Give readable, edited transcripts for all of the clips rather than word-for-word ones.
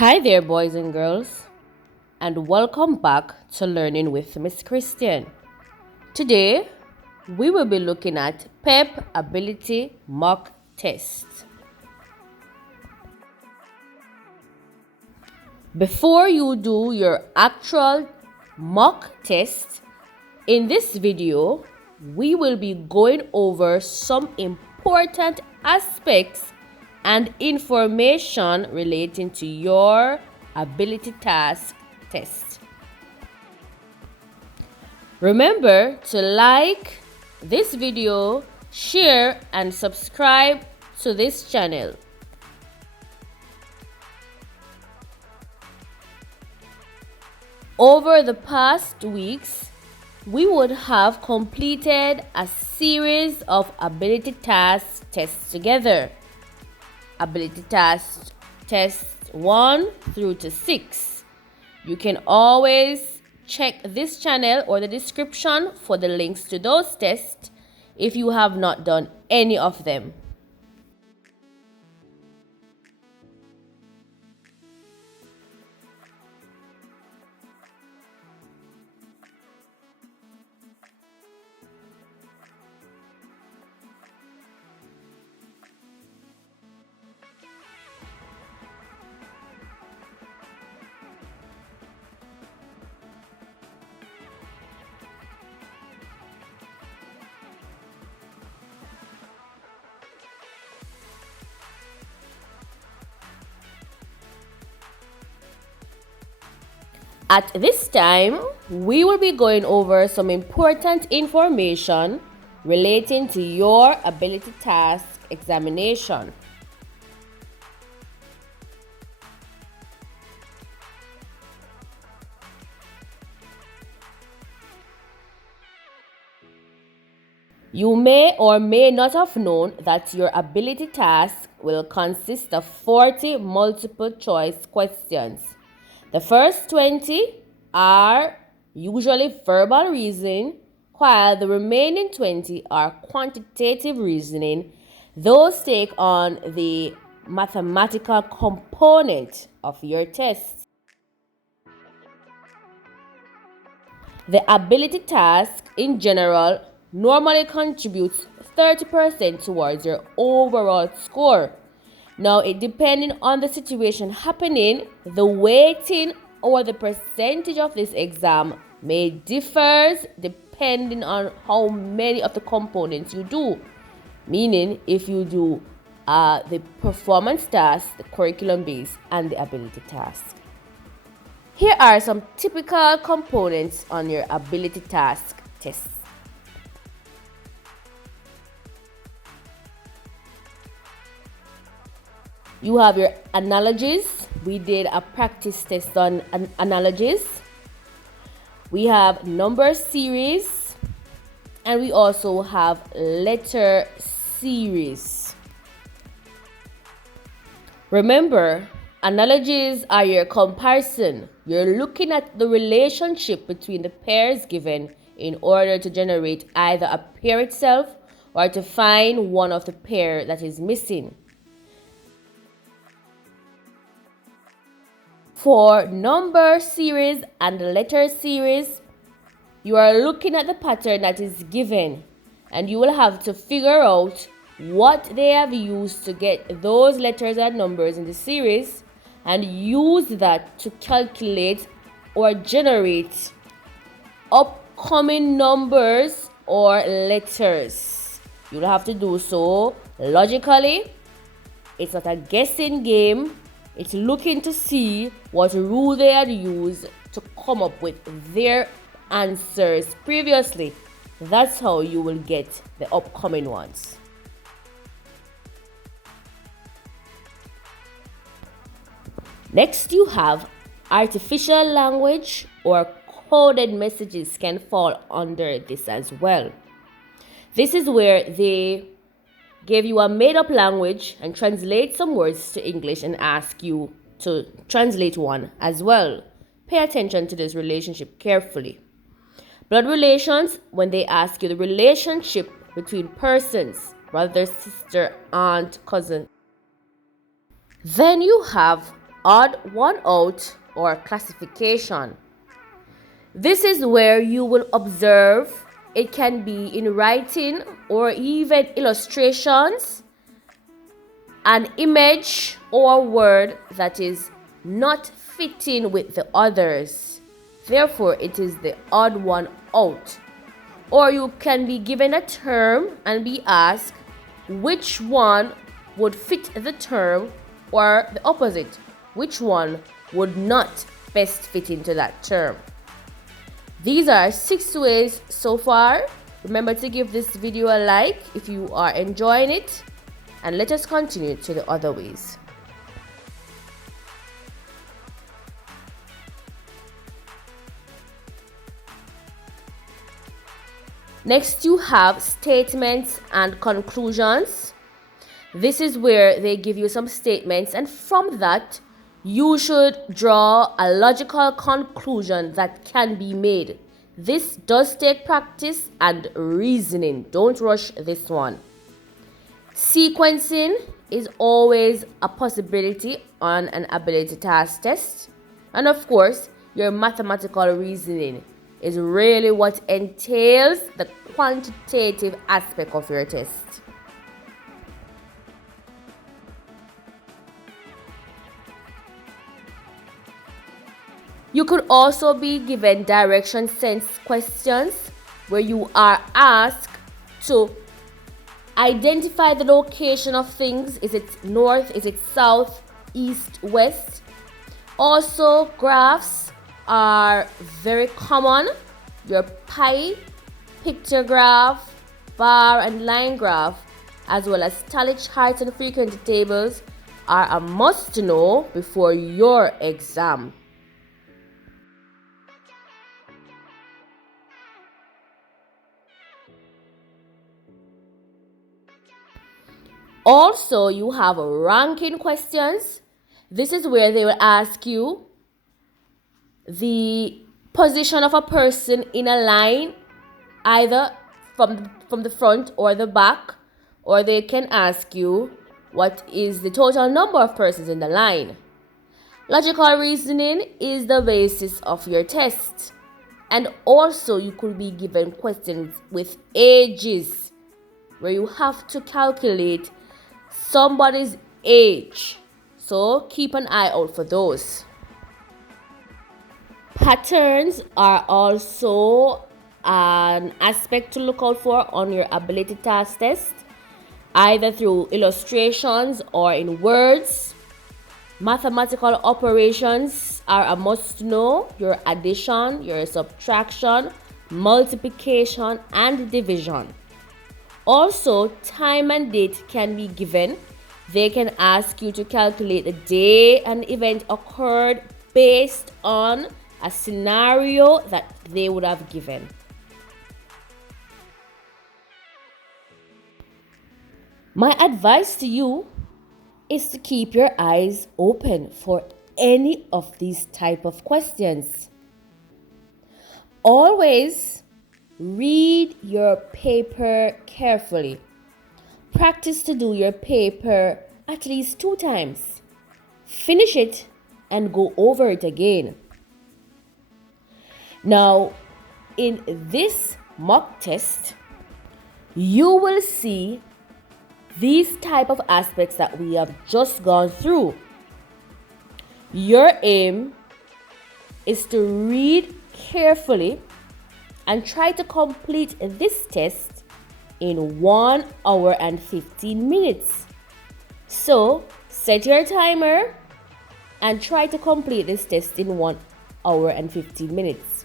Hi there, boys and girls, and welcome back to Learning with Miss Christian. Today, we will be looking at PEP Ability Mock Test. Before you do your actual mock test, in this video, we will be going over some important aspects and information relating to your ability task test. Remember to like this video, share and subscribe to this channel. Over the past weeks, we would have completed a series of ability task tests together. Ability task test 1 through to 6. You can always check this channel or the description for the links to those tests if you have not done any of them. At this time, we will be going over some important information relating to your ability task examination. You may or may not have known that your ability task will consist of 40 multiple choice questions. The first 20 are usually verbal reasoning, while the remaining 20 are quantitative reasoning. Those take on the mathematical component of your test. The ability task in general normally contributes 30% towards your overall score. Now, it depending on the situation happening, the weighting or the percentage of this exam may differ depending on how many of the components you do. Meaning, if you do the performance task, the curriculum based, and the ability task. Here are some typical components on your ability task test. You have your analogies. We did a practice test on analogies. We have number series, and we also have letter series. Remember, analogies are your comparison. You're looking at the relationship between the pairs given in order to generate either a pair itself or to find one of the pair that is missing. For number series and letter series, you are looking at the pattern that is given, and you will have to figure out what they have used to get those letters and numbers in the series and use that to calculate or generate upcoming numbers or letters. You'll have to do so logically. It's not a guessing game. It's looking to see what rule they had used to come up with their answers previously. That's how you will get the upcoming ones. Next, you have artificial language or coded messages can fall under this as well. This is where they give you a made-up language and translate some words to English and ask you to translate one as well. Pay attention to this relationship carefully. Blood relations, when they ask you the relationship between persons, brother, sister, aunt, cousin. Then you have odd one out or classification. This is where you will observe it can be in writing or even illustrations, an image or word that is not fitting with the others. Therefore, it is the odd one out. Or you can be given a term and be asked which one would fit the term, or the opposite, which one would not best fit into that term. These are 6 ways so far. Remember to give this video a like if you are enjoying it, and let us continue to the other ways. Next, you have statements and conclusions. This is where they give you some statements, and from that, you should draw a logical conclusion that can be made. This does take practice and reasoning. Don't rush this one. Sequencing is always a possibility on an ability task test. And of course, your mathematical reasoning is really what entails the quantitative aspect of your test. You could also be given direction sense questions where you are asked to identify the location of things. Is it north? Is it south? East? West? Also, graphs are very common. Your pie, picture graph, bar and line graph, as well as tally charts and frequency tables are a must to know before your exam. Also, you have ranking questions. This is where they will ask you the position of a person in a line, either from the front or the back, or they can ask you what is the total number of persons in the line. Logical reasoning is the basis of your test. And also, you could be given questions with ages, where you have to calculate somebody's age. So keep an eye out for those. Patterns are also an aspect to look out for on your ability task test, either through illustrations or in words. Mathematical operations are a must know. Your addition, your subtraction, multiplication, and division. Also, time and date can be given. They can ask you to calculate the day an event occurred based on a scenario that they would have given. My advice to you is to keep your eyes open for any of these type of questions. Always read your paper carefully. Practice to do your paper at least 2 times. Finish it and go over it again. Now, in this mock test, you will see these type of aspects that we have just gone through. Your aim is to read carefully and try to complete this test in 1 hour and 15 minutes. So, set your timer and try to complete this test in 1 hour and 15 minutes.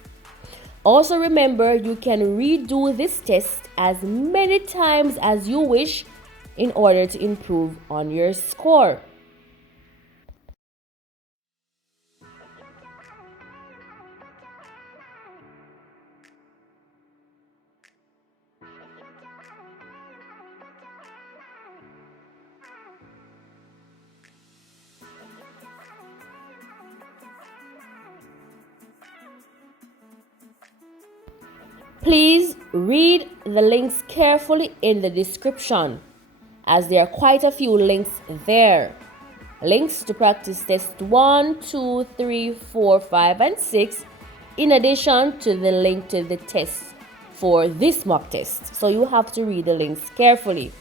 Also remember, you can redo this test as many times as you wish in order to improve on your score. Please read the links carefully in the description, as there are quite a few links there. links to practice test 1, 2, 3, 4, 5, and 6, in addition to the link to the test for this mock test. So you have to read the links carefully.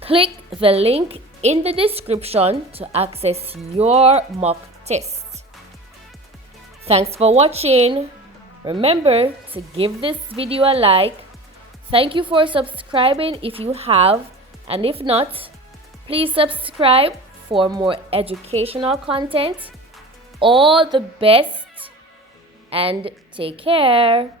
Click the link in the description to access your mock test. Thanks for watching. Remember to give this video a like. Thank you for subscribing if you have, and if not, please subscribe for more educational content. All the best and take care.